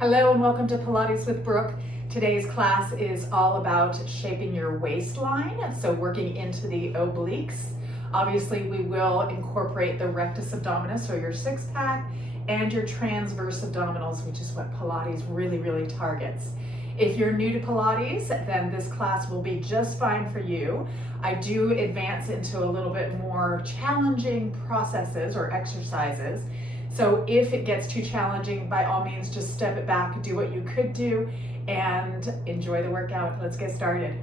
Hello and welcome to Pilates with Brooke. Today's class is all about shaping your waistline, so working into the obliques. Obviously, we will incorporate the rectus abdominis, or your six-pack, and your transverse abdominals, which is what Pilates really targets. If you're new to Pilates, then this class will be just fine for you. I do advance into a little bit more challenging processes or exercises. So if it gets too challenging, by all means, just step it back, do what you could do, and enjoy the workout. Let's get started.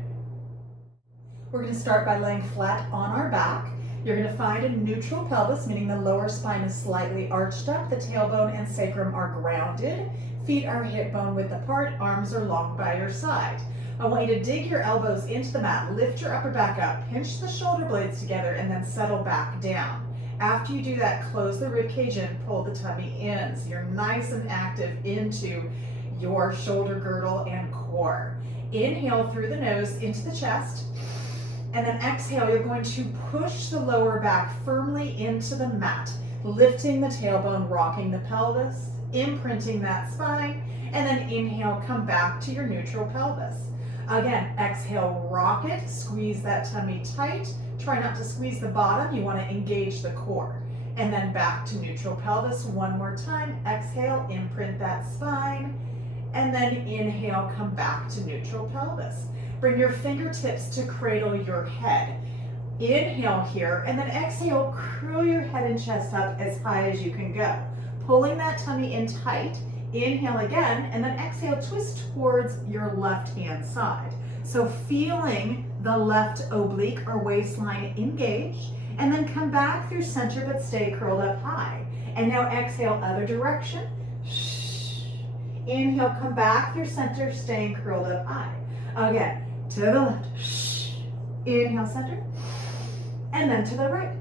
We're going to start by laying flat on our back. You're going to find a neutral pelvis, meaning the lower spine is slightly arched up, the tailbone and sacrum are grounded, feet are hip bone width apart, arms are long by your side. I want you to dig your elbows into the mat, lift your upper back up, pinch the shoulder blades together, and then settle back down. After you do that, close the rib cage in, pull the tummy in, so you're nice and active into your shoulder girdle and core. Inhale through the nose into the chest, and then exhale, you're going to push the lower back firmly into the mat, lifting the tailbone, rocking the pelvis, imprinting that spine, and then inhale, come back to your neutral pelvis. Again, exhale, rock it, squeeze that tummy tight. Try not to squeeze the bottom, you want to engage the core. And then back to neutral pelvis one more time. Exhale, imprint that spine, and then inhale, come back to neutral pelvis. Bring your fingertips to cradle your head. Inhale here, and then exhale, curl your head and chest up as high as you can go. Pulling that tummy in tight. Inhale again, and then exhale, twist towards your left hand side. So feeling the left oblique or waistline engage, and then come back through center but stay curled up high. And now exhale, other direction. Inhale, come back through center, staying curled up high. Again, to the left. Inhale, center, and then to the right.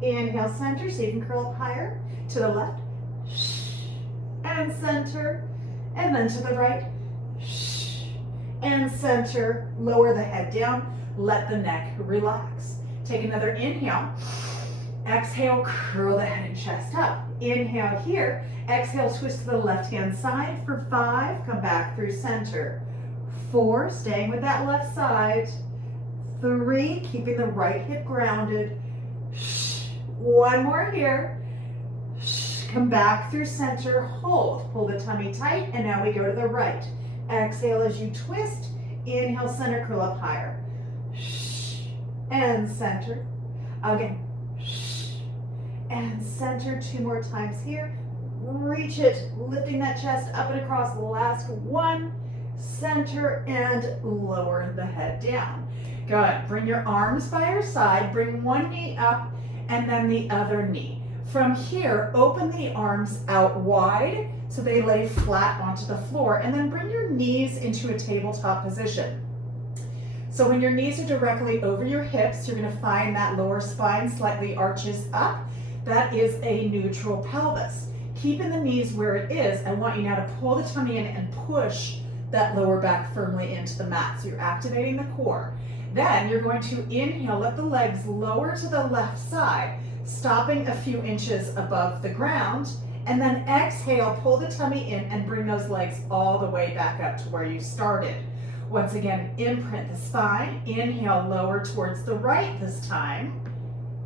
Inhale, center, so you can curl up higher. To the left, and center, and then to the right, and center. Lower the head down, let the neck relax. Take another inhale. Exhale, curl the head and chest up. Inhale here. Exhale, twist to the left hand side for 5. Come back through center. 4, staying with that left side. 3, keeping the right hip grounded. 1 more here. Come back through center, hold. Pull the tummy tight, and now we go to the right. Exhale as you twist. Inhale, center, curl up higher. And center. Again. And center 2 more times here. Reach it, lifting that chest up and across. Last 1. Center and lower the head down. Good. Bring your arms by your side. Bring one knee up and then the other knee. From here, open the arms out wide so they lay flat onto the floor, and then bring your knees into a tabletop position. So when your knees are directly over your hips, you're going to find that lower spine slightly arches up. That is a neutral pelvis. Keeping the knees where it is, I want you now to pull the tummy in and push that lower back firmly into the mat. So you're activating the core. Then you're going to inhale, let the legs lower to the left side, stopping a few inches above the ground, and then exhale, pull the tummy in and bring those legs all the way back up to where you started. Once again, imprint the spine. Inhale, lower towards the right this time,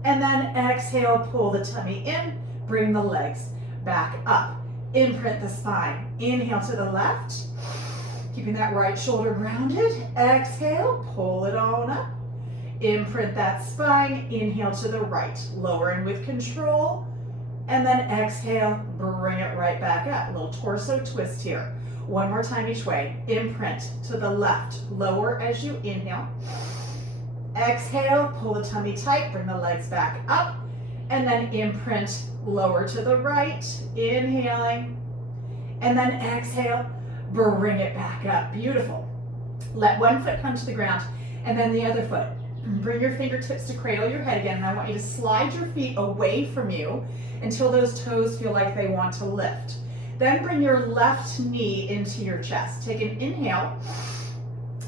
and then exhale, pull the tummy in, bring the legs back up. Imprint the spine. Inhale to the left, keeping that right shoulder grounded. Exhale, pull it on up. Imprint that spine. Inhale to the right, lower in with control, and then exhale, bring it right back up. A little torso twist here. 1 more time each way. Imprint to the left, lower as you inhale. Exhale, pull the tummy tight, bring the legs back up, and then imprint, lower to the right, inhaling, and then exhale, bring it back up. Beautiful. Let one foot come to the ground, and then the other foot. Bring your fingertips to cradle your head again, and I want you to slide your feet away from you until those toes feel like they want to lift. Then bring your left knee into your chest. Take an inhale.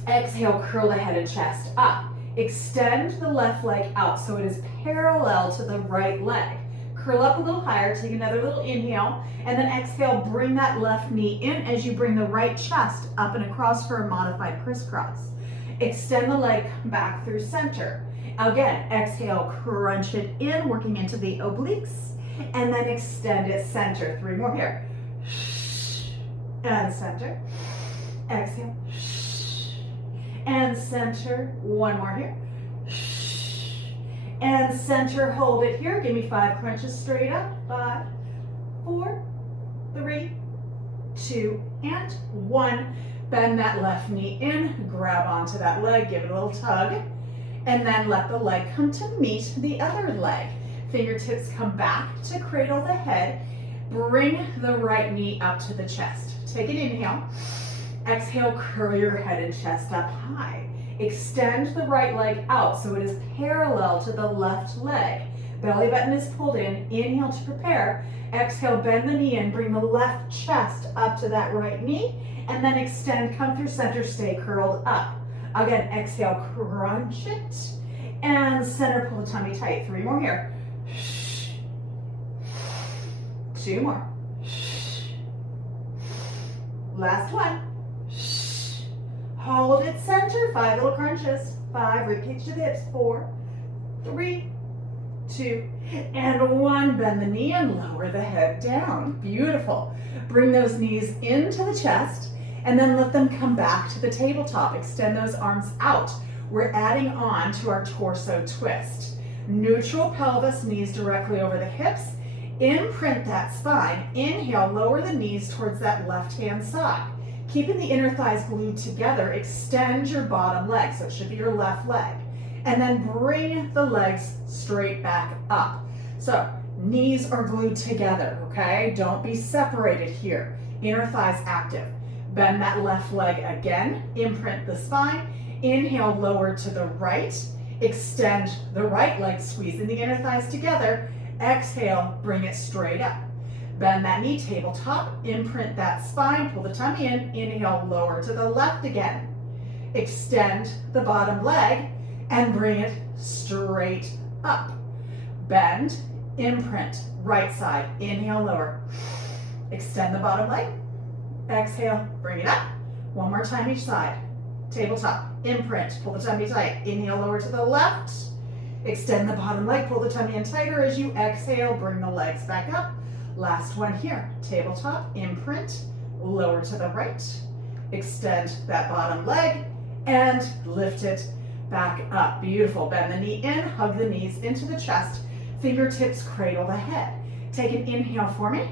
Exhale, curl the head and chest up. Extend the left leg out so it is parallel to the right leg. curl up a little higher, take another little inhale, and then exhale, bring that left knee in as you bring the right chest up and across for a modified crisscross. Extend the leg back through center. Again, exhale, crunch it in, working into the obliques, and then extend it center. 3 more here. And center. Exhale. And center. 1 more here. And center, hold it here. Give me 5 crunches straight up. 5, 4, 3, 2, and 1. Bend that left knee in, grab onto that leg, give it a little tug, and then let the leg come to meet the other leg. Fingertips come back to cradle the head. Bring the right knee up to the chest. Take an inhale. Exhale, curl your head and chest up high. Extend the right leg out so it is parallel to the left leg. Belly button is pulled in. Inhale to prepare. Exhale, bend the knee in. Bring the left chest up to that right knee. And then extend, come through center, stay curled up. Again, exhale, crunch it. And center, pull the tummy tight. 3 more here. 2 more. Last one. Hold it center, 5 little crunches. 5, ribcage to the hips. 4, 3, 2, and 1. Bend the knee and lower the head down. Beautiful. Bring those knees into the chest and then let them come back to the tabletop. Extend those arms out. We're adding on to our torso twist. Neutral pelvis, knees directly over the hips. Imprint that spine. Inhale, lower the knees towards that left-hand side. Keeping the inner thighs glued together, extend your bottom leg, so it should be your left leg. And then bring the legs straight back up. So knees are glued together, okay? Don't be separated here. Inner thighs active. Bend that left leg again. Imprint the spine. Inhale, lower to the right. Extend the right leg, squeezing the inner thighs together. Exhale, bring it straight up. Bend that knee, tabletop, imprint that spine, pull the tummy in, inhale, lower to the left again. Extend the bottom leg and bring it straight up. Bend, imprint, right side, inhale, lower. Extend the bottom leg, exhale, bring it up. 1 more time each side. Tabletop, imprint, pull the tummy tight, inhale, lower to the left. Extend the bottom leg, pull the tummy in tighter as you exhale, bring the legs back up. Last one here, tabletop, imprint, lower to the right, extend that bottom leg, and lift it back up. Beautiful, bend the knee in, hug the knees into the chest, fingertips cradle the head. Take an inhale for me.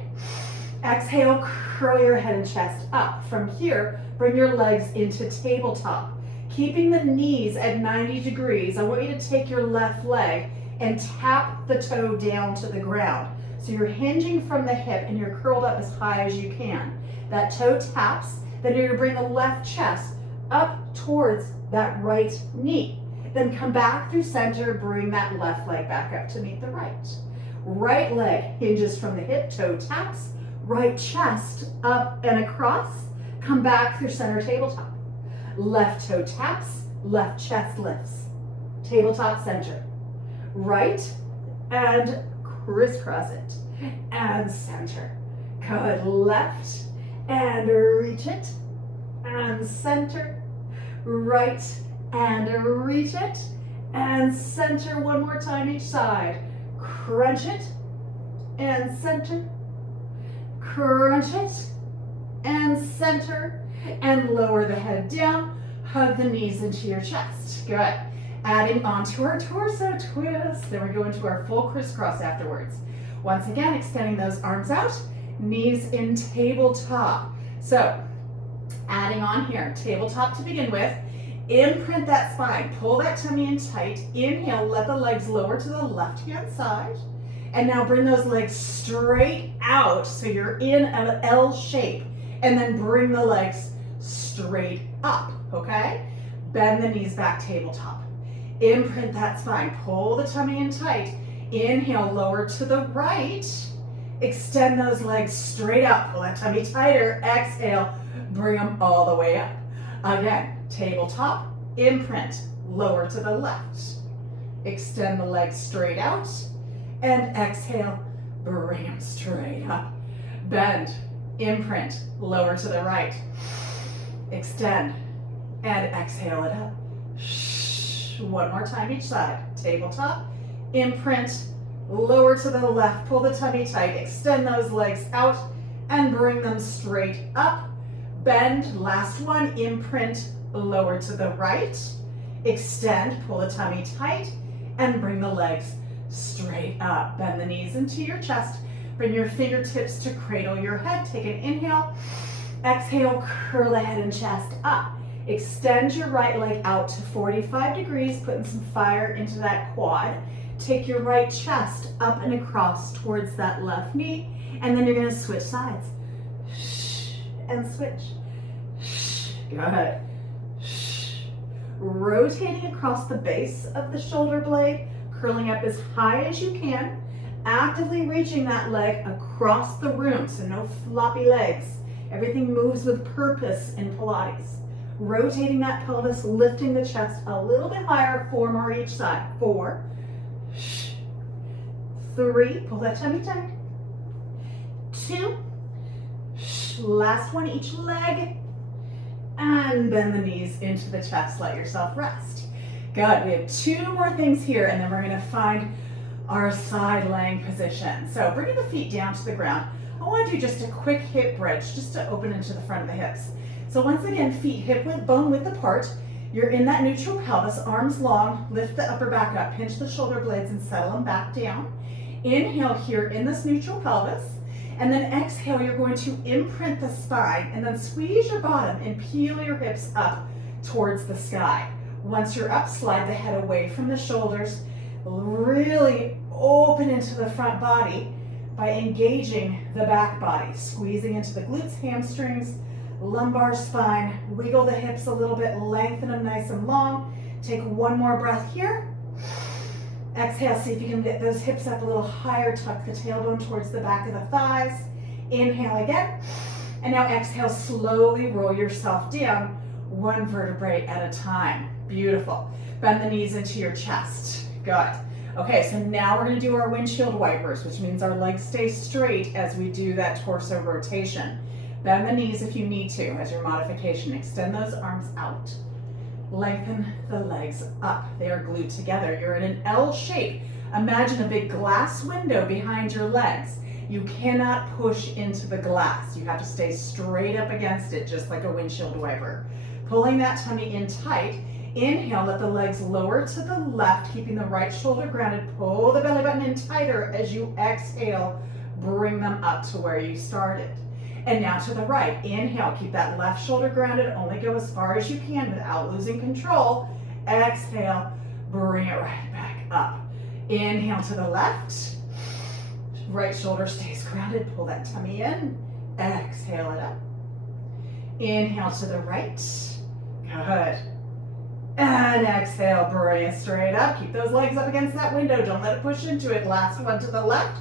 Exhale, curl your head and chest up. From here, bring your legs into tabletop. Keeping the knees at 90 degrees, I want you to take your left leg and tap the toe down to the ground. So you're hinging from the hip and you're curled up as high as you can. That toe taps, then you're gonna bring the left chest up towards that right knee. Then come back through center, bring that left leg back up to meet the right. Right leg hinges from the hip, toe taps, right chest up and across, come back through center tabletop. Left toe taps, left chest lifts. Tabletop center. Right and crisscross it, and center. Good, left, and reach it, and center. Right, and reach it, and center. 1 more time each side. Crunch it, and center. Crunch it, and center. And lower the head down. Hug the knees into your chest. Good. Adding onto our torso twist. Then we go into our full crisscross afterwards. Once again, extending those arms out, knees in tabletop. So, adding on here, tabletop to begin with. Imprint that spine, pull that tummy in tight. Inhale, let the legs lower to the left-hand side. And now bring those legs straight out so you're in an L shape. And then bring the legs straight up, okay? Bend the knees back, tabletop. Imprint that spine, pull the tummy in tight. Inhale, lower to the right. Extend those legs straight up, pull that tummy tighter. Exhale, bring them all the way up. Again, tabletop, imprint, lower to the left. Extend the legs straight out. And exhale, bring them straight up. Bend, imprint, lower to the right. Extend, and exhale it up. One more time each side. Tabletop, imprint, lower to the left, pull the tummy tight, extend those legs out, and bring them straight up. Bend, last one, imprint, lower to the right, extend, pull the tummy tight, and bring the legs straight up. Bend the knees into your chest, bring your fingertips to cradle your head, take an inhale, exhale, curl the head and chest up. Extend your right leg out to 45 degrees, putting some fire into that quad. Take your right chest up and across towards that left knee, and then you're gonna switch sides. And switch. Good. Rotating across the base of the shoulder blade, curling up as high as you can, actively reaching that leg across the room, so no floppy legs. Everything moves with purpose in Pilates. Rotating that pelvis, lifting the chest a little bit higher, 4 more each side. 4, 3, pull that tummy tight. 2, last one each leg, and bend the knees into the chest, let yourself rest. Good, we have 2 more things here, and then we're gonna find our side laying position. So bringing the feet down to the ground, I want to do just a quick hip bridge, just to open into the front of the hips. So once again, feet hip width, bone width apart. You're in that neutral pelvis, arms long, lift the upper back up, pinch the shoulder blades and settle them back down. Inhale here in this neutral pelvis, and then exhale, you're going to imprint the spine and then squeeze your bottom and peel your hips up towards the sky. Once you're up, slide the head away from the shoulders, really open into the front body by engaging the back body, squeezing into the glutes, hamstrings, lumbar spine, wiggle the hips a little bit, lengthen them nice and long. Take one more breath here. Exhale, see if you can get those hips up a little higher, tuck the tailbone towards the back of the thighs. Inhale again, and now exhale, slowly roll yourself down, 1 vertebrae at a time. Beautiful. Bend the knees into your chest. Good. Okay, so now we're gonna do our windshield wipers, which means our legs stay straight as we do that torso rotation. Bend the knees if you need to as your modification. Extend those arms out. Lengthen the legs up. They are glued together. You're in an L shape. Imagine a big glass window behind your legs. You cannot push into the glass. You have to stay straight up against it, just like a windshield wiper. Pulling that tummy in tight. Inhale, let the legs lower to the left, keeping the right shoulder grounded. Pull the belly button in tighter as you exhale. Bring them up to where you started. And now to the right. Inhale, keep that left shoulder grounded. Only go as far as you can without losing control. Exhale, bring it right back up. Inhale to the left. Right shoulder stays grounded. Pull that tummy in. Exhale it up. Inhale to the right. Good. And exhale, bring it straight up. Keep those legs up against that window. Don't let it push into it. Last one to the left.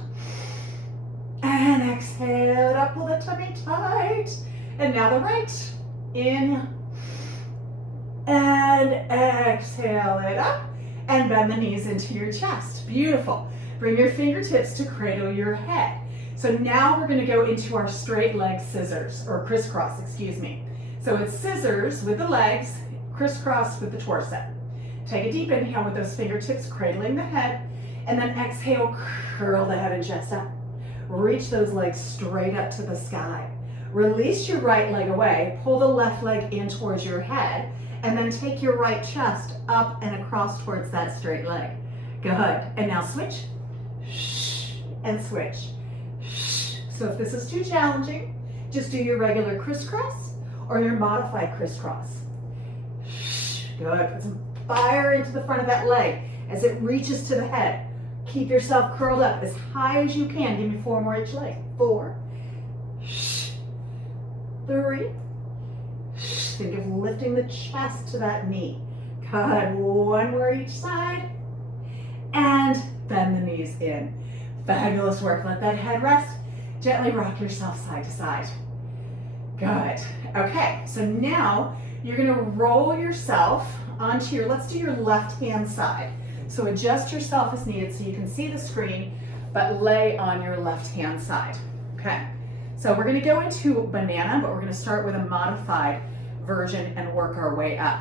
And exhale it up, pull the tummy tight. And now the right. Inhale. And exhale it up. And bend the knees into your chest. Beautiful. Bring your fingertips to cradle your head. So now we're gonna go into our straight leg scissors, or crisscross, excuse me. So it's scissors with the legs, crisscross with the torso. Take a deep inhale with those fingertips cradling the head, and then exhale, curl the head and chest up. Reach those legs straight up to the sky. Release your right leg away, pull the left leg in towards your head, and then take your right chest up and across towards that straight leg. Good. And now switch, and switch. So if this is too challenging, just do your regular crisscross or your modified crisscross. Good. Put some fire into the front of that leg as it reaches to the head. Keep yourself curled up as high as you can. Give me 4 more each leg. 4, 3. Think of lifting the chest to that knee. Good. 1 more each side. And bend the knees in. Fabulous work. Let that head rest. Gently rock yourself side to side. Good. Okay, so now you're gonna roll yourself onto let's do your left hand side. So adjust yourself as needed so you can see the screen. but lay on your left-hand side. Okay, so we're gonna go into banana, but we're gonna start with a modified version and work our way up.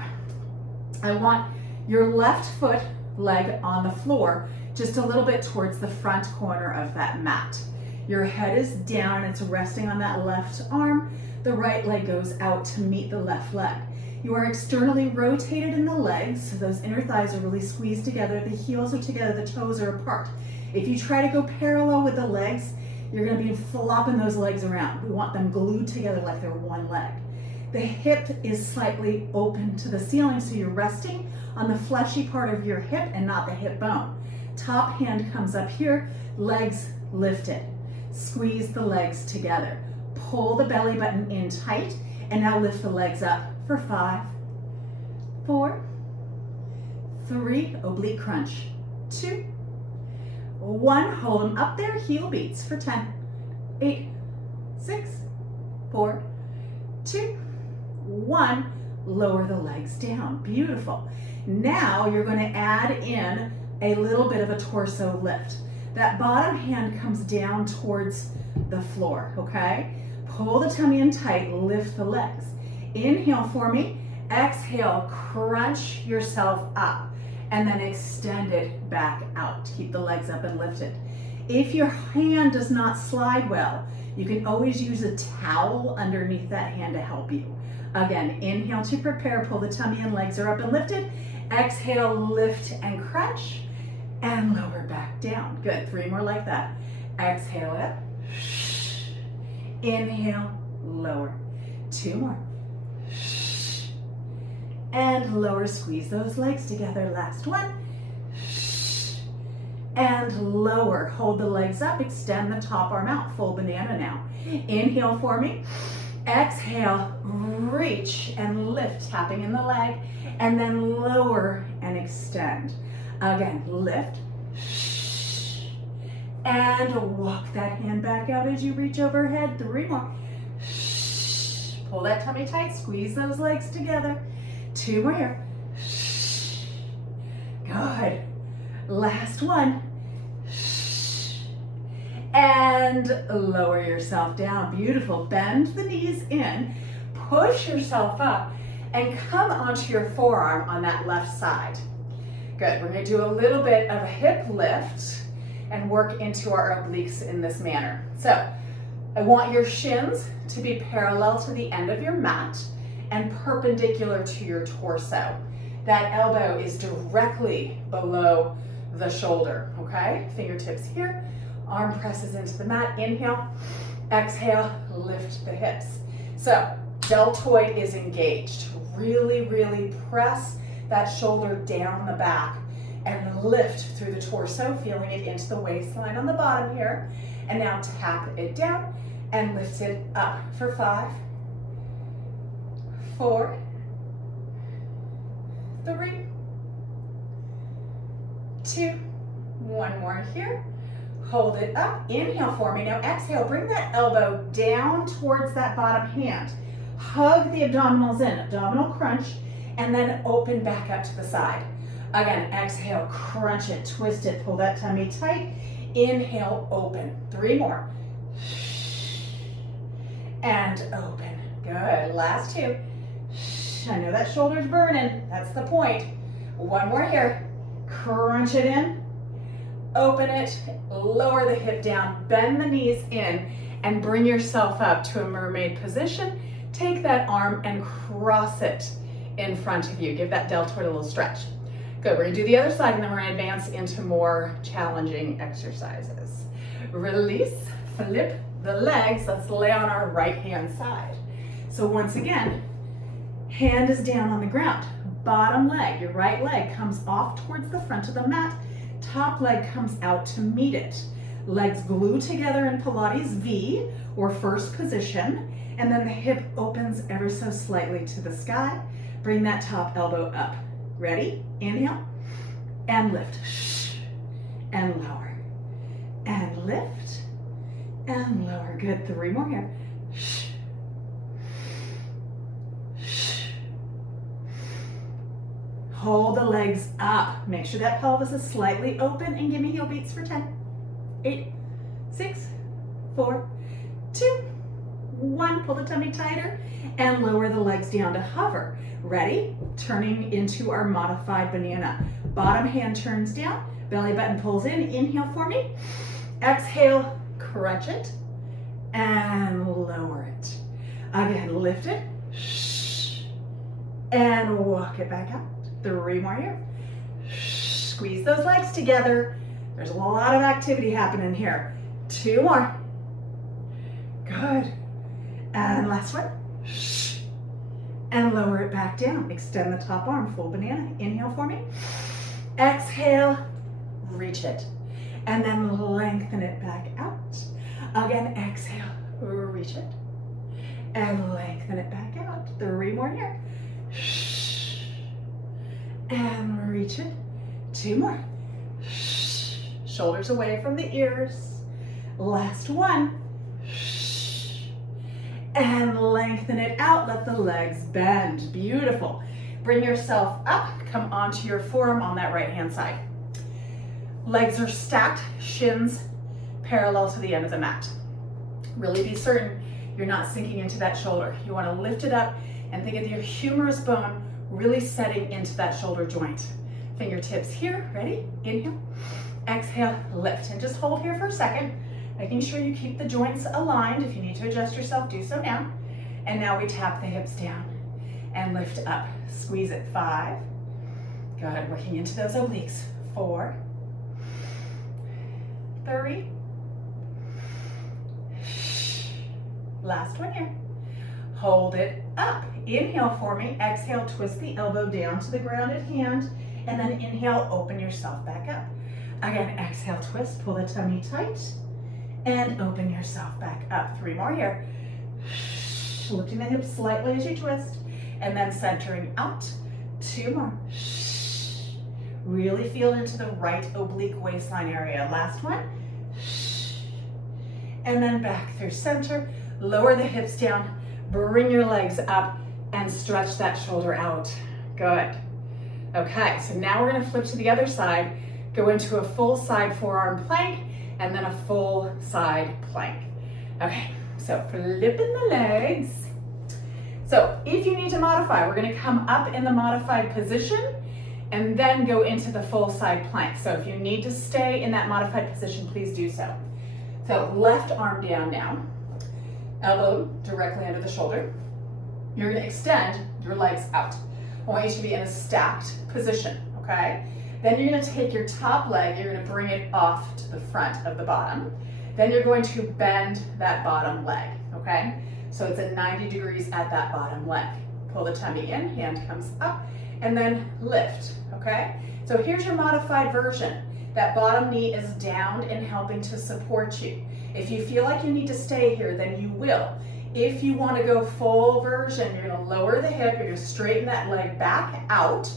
I want your left foot leg on the floor, just a little bit towards the front corner of that mat. Your head is down, it's resting on that left arm. The right leg goes out to meet the left leg. You are externally rotated in the legs, so those inner thighs are really squeezed together, the heels are together, the toes are apart. If you try to go parallel with the legs, you're gonna be flopping those legs around. We want them glued together like they're one leg. The hip is slightly open to the ceiling, so you're resting on the fleshy part of your hip and not the hip bone. Top hand comes up here, legs lifted. Squeeze the legs together. Pull the belly button in tight, and now lift the legs up for 5, 4, 3, oblique crunch, 2, 1, hold them up there, heel beats for 10, 8, 6, 4, 2, 1, lower the legs down, beautiful. Now you're going to add in a little bit of a torso lift. That bottom hand comes down towards the floor, okay? Pull the tummy in tight, lift the legs. Inhale for me, exhale, crunch yourself up, and then extend it back out. Keep the legs up and lifted. If your hand does not slide well, you can always use a towel underneath that hand to help you. Again, inhale to prepare, pull the tummy and legs are up and lifted. Exhale, lift and crunch, and lower back down. Good, 3 more like that. Exhale up, inhale, lower. 2 more. And lower, squeeze those legs together. Last one. And lower, hold the legs up, extend the top arm out, full banana now. Inhale for me. Exhale, reach and lift, tapping in the leg, and then lower and extend. Again, lift. And walk that hand back out as you reach overhead. 3 more. Pull that tummy tight, squeeze those legs together. 2 more here. Good. Last one. And lower yourself down. Beautiful. Bend the knees in, push yourself up, and come onto your forearm on that left side. Good. We're going to do a little bit of a hip lift and work into our obliques in this manner. So I want your shins to be parallel to the end of your mat and perpendicular to your torso. That elbow is directly below the shoulder, okay? Fingertips here, arm presses into the mat. Inhale, exhale, lift the hips. So deltoid is engaged. Really, really press that shoulder down the back and lift through the torso, feeling it into the waistline on the bottom here. And now tap it down and lift it up for 5, 4, 3, 2, 1 more here. Hold it up. Inhale for me. Now exhale. Bring that elbow down towards that bottom hand. Hug the abdominals in. Abdominal crunch. And then open back up to the side. Again, exhale. Crunch it. Twist it. Pull that tummy tight. Inhale. Open. 3 more. And open. Good. Last 2. I know that shoulder's burning. That's the point. 1 more here. Crunch it in. Open it, lower the hip down, bend the knees in, and bring yourself up to a mermaid position. Take that arm and cross it in front of you. Give that deltoid a little stretch. Good, we're gonna do the other side and then we're gonna advance into more challenging exercises. Release, flip the legs. Let's lay on our right hand side. So once again, hand is down on the ground. Bottom leg, your right leg comes off towards the front of the mat. Top leg comes out to meet it. Legs glue together in Pilates V or first position, and then the hip opens ever so slightly to the sky. Bring that top elbow up. Ready? Inhale and lift and lower and lift and lower. Good. 3 more here. Hold the legs up. Make sure that pelvis is slightly open and give me heel beats for 10, 8, 6, 4, 2, 1. Pull the tummy tighter and lower the legs down to hover. Ready? Turning into our modified banana. Bottom hand turns down, belly button pulls in. Inhale for me. Exhale, crunch it and lower it. Again, lift it and walk it back out. 3 more here. Squeeze those legs together. There's a lot of activity happening here. 2 more. Good. And last one. And lower it back down. Extend the top arm, full banana. Inhale for me. Exhale, reach it. And then lengthen it back out. Again, exhale, reach it. And lengthen it back out. 3 more here. And reach it. 2 more. Shoulders away from the ears. Last one. And lengthen it out. Let the legs bend. Beautiful. Bring yourself up. Come onto your forearm on that right hand side. Legs are stacked, shins parallel to the end of the mat. Really be certain you're not sinking into that shoulder. You want to lift it up and think of your humerus bone really setting into that shoulder joint. Fingertips here. Ready? Inhale. Exhale, lift. And just hold here for a second, making sure you keep the joints aligned. If you need to adjust yourself, do so now. And now we tap the hips down and lift up. Squeeze it. 5. Good. Working into those obliques. 4. 3. Last one here. Hold it up. Inhale for me. Exhale, twist the elbow down to the grounded hand. And then inhale, open yourself back up. Again, exhale, twist, pull the tummy tight. And open yourself back up. 3 more here. Lifting the hips slightly as you twist. And then centering out. 2 more. Really feel into the right oblique waistline area. Last one. And then back through center. Lower the hips down. Bring your legs up and stretch that shoulder out. Good. Okay, so now we're going to flip to the other side. Go into a full side forearm plank and then a full side plank. Okay, so flipping the legs. So if you need to modify, we're going to come up in the modified position and then go into the full side plank. So if you need to stay in that modified position, please do so. So left arm down now, elbow directly under the shoulder. You're going to extend your legs out. I want you to be in a stacked position, okay? Then you're going to take your top leg, you're going to bring it off to the front of the bottom. Then you're going to bend that bottom leg, okay? So it's at 90 degrees at that bottom leg. Pull the tummy in, hand comes up, and then lift, okay? So here's your modified version. That bottom knee is down and helping to support you. If you feel like you need to stay here, then you will. If you want to go full version, you're going to lower the hip, you're going to straighten that leg back out,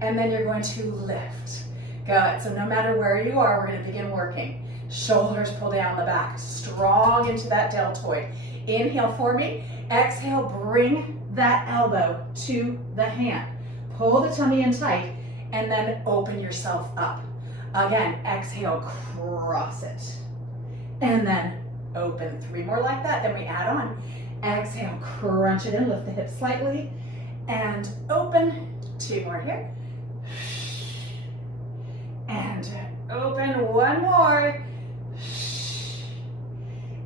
and then you're going to lift. Good. So no matter where you are, we're going to begin working. Shoulders pull down the back, strong into that deltoid. Inhale for me. Exhale, bring that elbow to the hand. Pull the tummy in tight, and then open yourself up. Again, exhale, cross it. And then open. 3 more like that, then we add on. Exhale, crunch it in, lift the hips slightly, and open. 2 more here. And open. 1 more.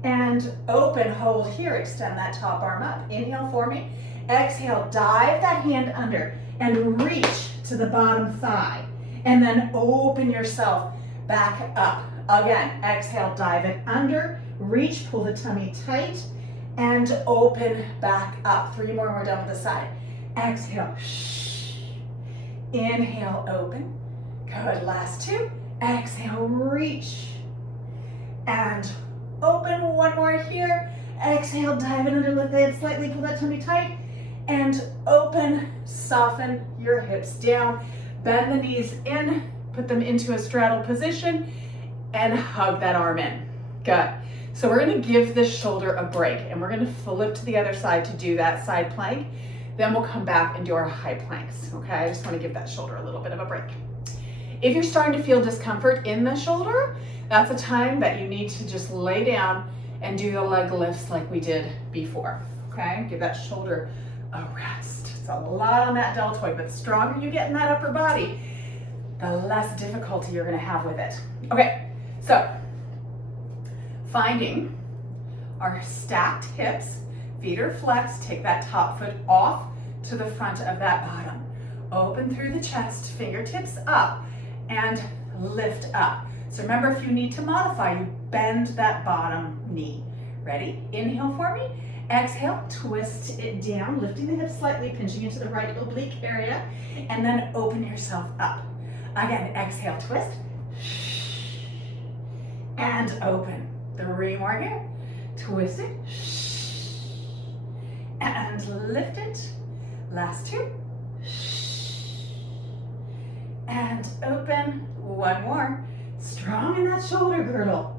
And open, hold here, extend that top arm up. Inhale for me. Exhale, dive that hand under and reach to the bottom thigh. And then open yourself back up. Again, exhale, dive it under, reach, pull the tummy tight, and open back up. 3 more, we're done with the side. Exhale, inhale, open. Good, last 2. Exhale, reach, and open. 1 more here. Exhale, dive it under, lift the hips slightly, pull that tummy tight, and open, soften your hips down. Bend the knees in, put them into a straddle position, and hug that arm in. Good. So we're going to give this shoulder a break, and we're going to flip to the other side to do that side plank. Then we'll come back and do our high planks, okay? I just want to give that shoulder a little bit of a break. If you're starting to feel discomfort in the shoulder, that's a time that you need to just lay down and do the leg lifts like we did before, okay? Give that shoulder a rest. It's a lot on that deltoid, but the stronger you get in that upper body, the less difficulty you're gonna have with it. Okay, so finding our stacked hips, feet are flexed, take that top foot off to the front of that bottom. Open through the chest, fingertips up, and lift up. So remember, if you need to modify, you bend that bottom knee. Ready? Inhale for me. Exhale, twist it down, lifting the hips slightly, pinching into the right oblique area, and then open yourself up. Again, exhale, twist, and open. 3 more here. Twist it, and lift it. Last 2. And open. 1 more. Strong in that shoulder girdle.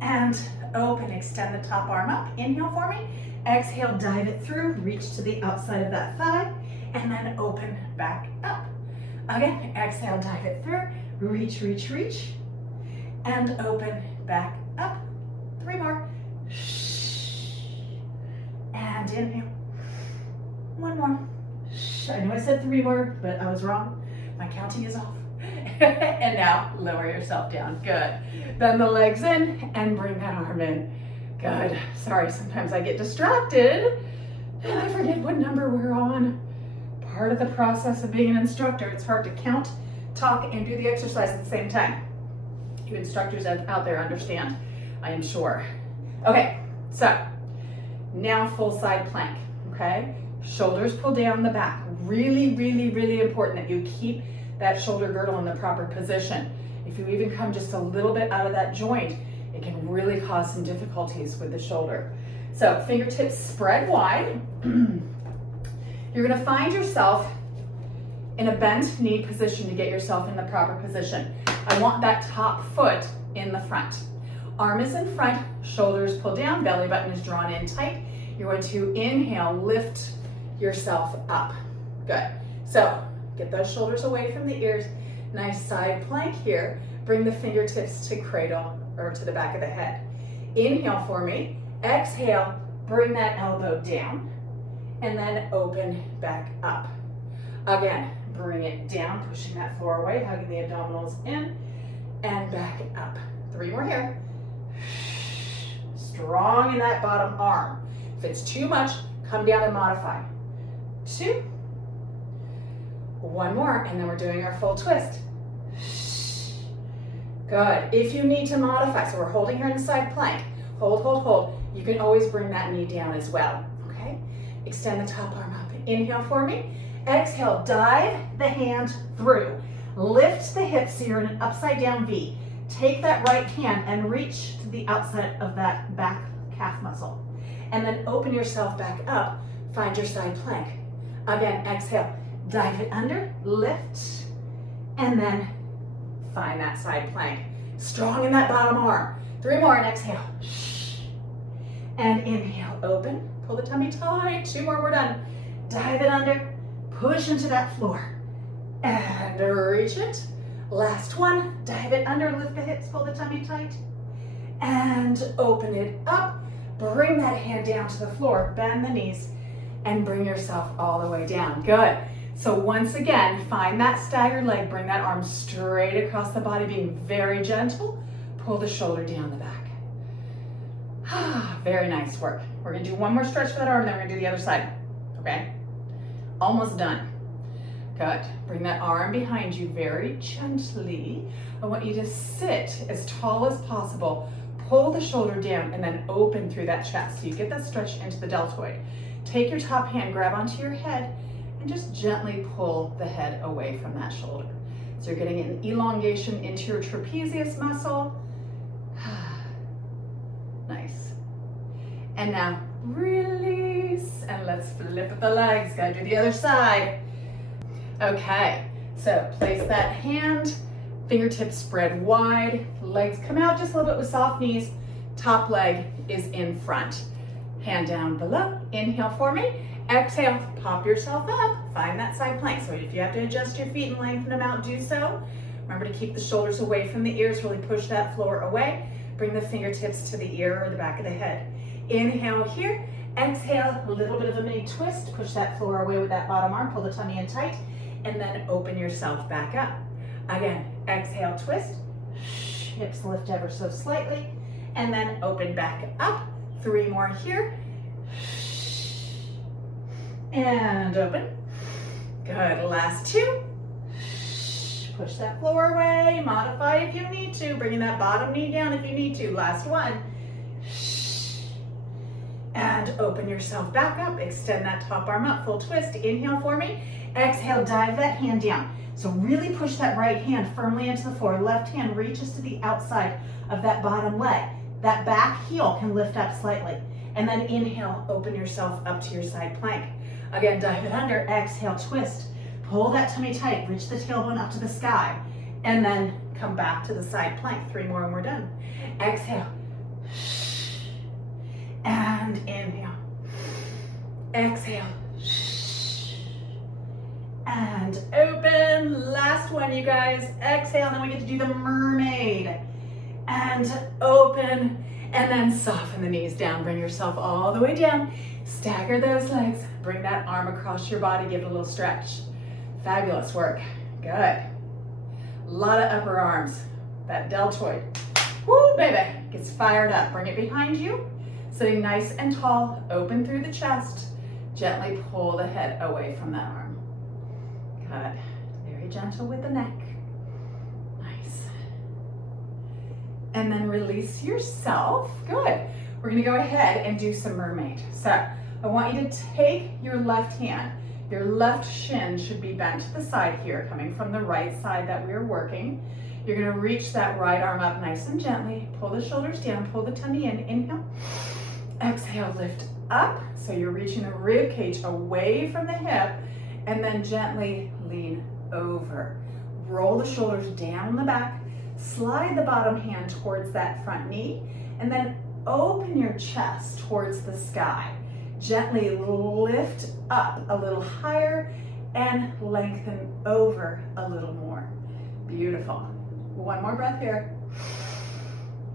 And open, extend the top arm up. Inhale for me. Exhale, dive it through, reach to the outside of that thigh, and then open back up. Again, exhale, dive it through, reach, reach, reach, and open back up. 3 more. And inhale. 1 more. I know I said 3 more, but I was wrong. My counting is off. And now lower yourself down. Good. Bend the legs in and bring that arm in. Good. Sorry, sometimes I get distracted and I forget what number we're on. Part of the process of being an instructor, it's hard to count, talk, and do the exercise at the same time. You instructors out there understand, I am sure. Okay, so now full side plank, okay? Shoulders pull down the back. Really, really, really important that you keep that shoulder girdle in the proper position. If you even come just a little bit out of that joint, it can really cause some difficulties with the shoulder. So fingertips spread wide. You're gonna find yourself in a bent knee position to get yourself in the proper position. I want that top foot in the front. Arm is in front, shoulders pull down, belly button is drawn in tight. You're going to inhale, lift yourself up. Good. So get those shoulders away from the ears. Nice side plank here. Bring the fingertips to cradle or to the back of the head. Inhale for me. Exhale, bring that elbow down and then open back up. Again, bring it down, pushing that floor away, hugging the abdominals in and back up. 3 more here. Strong in that bottom arm. If it's too much, come down and modify. 2. 1 more, and then we're doing our full twist. Good. If you need to modify, so we're holding here in the side plank. Hold, hold, hold. You can always bring that knee down as well, okay? Extend the top arm up. Inhale for me. Exhale, dive the hand through. Lift the hips so you're in an upside down V. Take that right hand and reach to the outside of that back calf muscle. And then open yourself back up. Find your side plank. Again, exhale. Dive it under, lift, and then find that side plank. Strong in that bottom arm. 3 more and exhale. And inhale, open, pull the tummy tight. 2 more, we're done. Dive it under, push into that floor, and reach it. Last one, dive it under, lift the hips, pull the tummy tight, and open it up. Bring that hand down to the floor, bend the knees, and bring yourself all the way down. Good. So once again, find that staggered leg, bring that arm straight across the body, being very gentle. Pull the shoulder down the back. Very nice work. We're gonna do 1 more stretch for that arm, then we're gonna do the other side, okay? Almost done. Good. Bring that arm behind you very gently. I want you to sit as tall as possible. Pull the shoulder down and then open through that chest. So you get that stretch into the deltoid. Take your top hand, grab onto your head, and just gently pull the head away from that shoulder. So you're getting an elongation into your trapezius muscle. Nice. And now release, and let's flip the legs. Gotta do the other side. Okay, so place that hand, fingertips spread wide, legs come out just a little bit with soft knees, top leg is in front. Hand down below, inhale for me. Exhale, pop yourself up, find that side plank. So if you have to adjust your feet and lengthen them out, do so. Remember to keep the shoulders away from the ears, really push that floor away. Bring the fingertips to the ear or the back of the head. Inhale here, exhale, a little bit of a mini twist, push that floor away with that bottom arm, pull the tummy in tight, and then open yourself back up. Again, exhale, twist, hips lift ever so slightly, and then open back up. 3 more here, and open. Good, last 2. Push that floor away, modify if you need to, bringing that bottom knee down if you need to. Last 1. And open yourself back up, extend that top arm up, full twist. Inhale for me, exhale, dive that hand down. So really push that right hand firmly into the floor. Left hand reaches to the outside of that bottom leg. That back heel can lift up slightly. And then inhale, open yourself up to your side plank. Again, dive it under, exhale, twist. Pull that tummy tight, reach the tailbone up to the sky, and then come back to the side plank. 3 more and we're done. Exhale. And inhale. Exhale. And open. Last one, you guys. Exhale, and then we get to do the mermaid. And open, and then soften the knees down. Bring yourself all the way down. Stagger those legs. Bring that arm across your body. Give it a little stretch. Fabulous work. Good. A lot of upper arms. That deltoid. Woo, baby. Gets fired up. Bring it behind you. Sitting nice and tall. Open through the chest. Gently pull the head away from that arm. Good. Very gentle with the neck. Nice. And then release yourself. Good. We're going to go ahead and do some mermaid. So I want you to take your left hand. Your left shin should be bent to the side here, coming from the right side that we are working. You're going to reach that right arm up nice and gently. Pull the shoulders down, pull the tummy in. Inhale. Exhale, lift up. So you're reaching the rib cage away from the hip, and then gently lean over. Roll the shoulders down the back. Slide the bottom hand towards that front knee, and then open your chest towards the sky. Gently lift up a little higher and lengthen over a little more. Beautiful. 1 more breath here.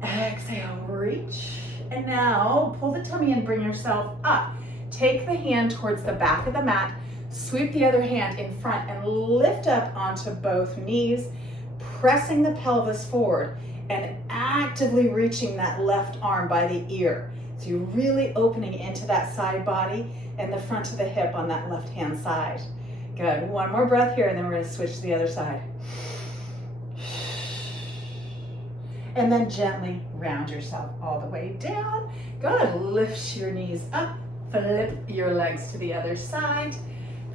Exhale, reach. And now pull the tummy and bring yourself up. Take the hand towards the back of the mat. Sweep the other hand in front and lift up onto both knees, pressing the pelvis forward and actively reaching that left arm by the ear. So you're really opening into that side body and the front of the hip on that left-hand side. Good. 1 more breath here, and then we're going to switch to the other side. And then gently round yourself all the way down. Good. Lift your knees up. Flip your legs to the other side.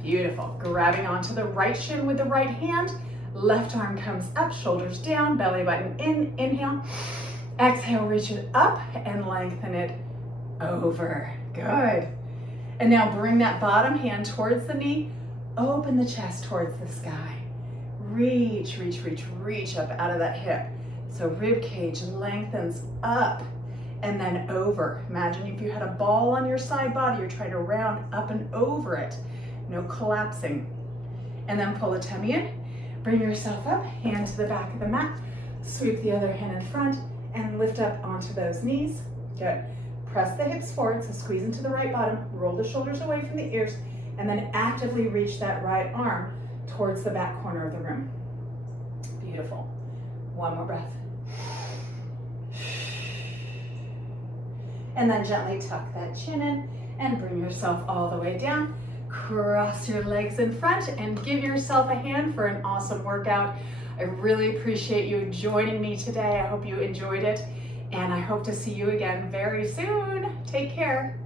Beautiful. Grabbing onto the right shin with the right hand. Left arm comes up, shoulders down, belly button in. Inhale. Exhale, reach it up and lengthen it over. Good. And now bring that bottom hand towards the knee. Open the chest towards the sky. Reach, reach, reach, reach up out of that hip. So rib cage lengthens up and then over. Imagine if you had a ball on your side body, you're trying to round up and over it. No collapsing. And then pull the tummy in. Bring yourself up, hand to the back of the mat. Sweep the other hand in front and lift up onto those knees. Good. Press the hips forward, so squeeze into the right bottom, roll the shoulders away from the ears, and then actively reach that right arm towards the back corner of the room. Beautiful. 1 more breath. And then gently tuck that chin in and bring yourself all the way down. Cross your legs in front and give yourself a hand for an awesome workout. I really appreciate you joining me today. I hope you enjoyed it, and I hope to see you again very soon. Take care.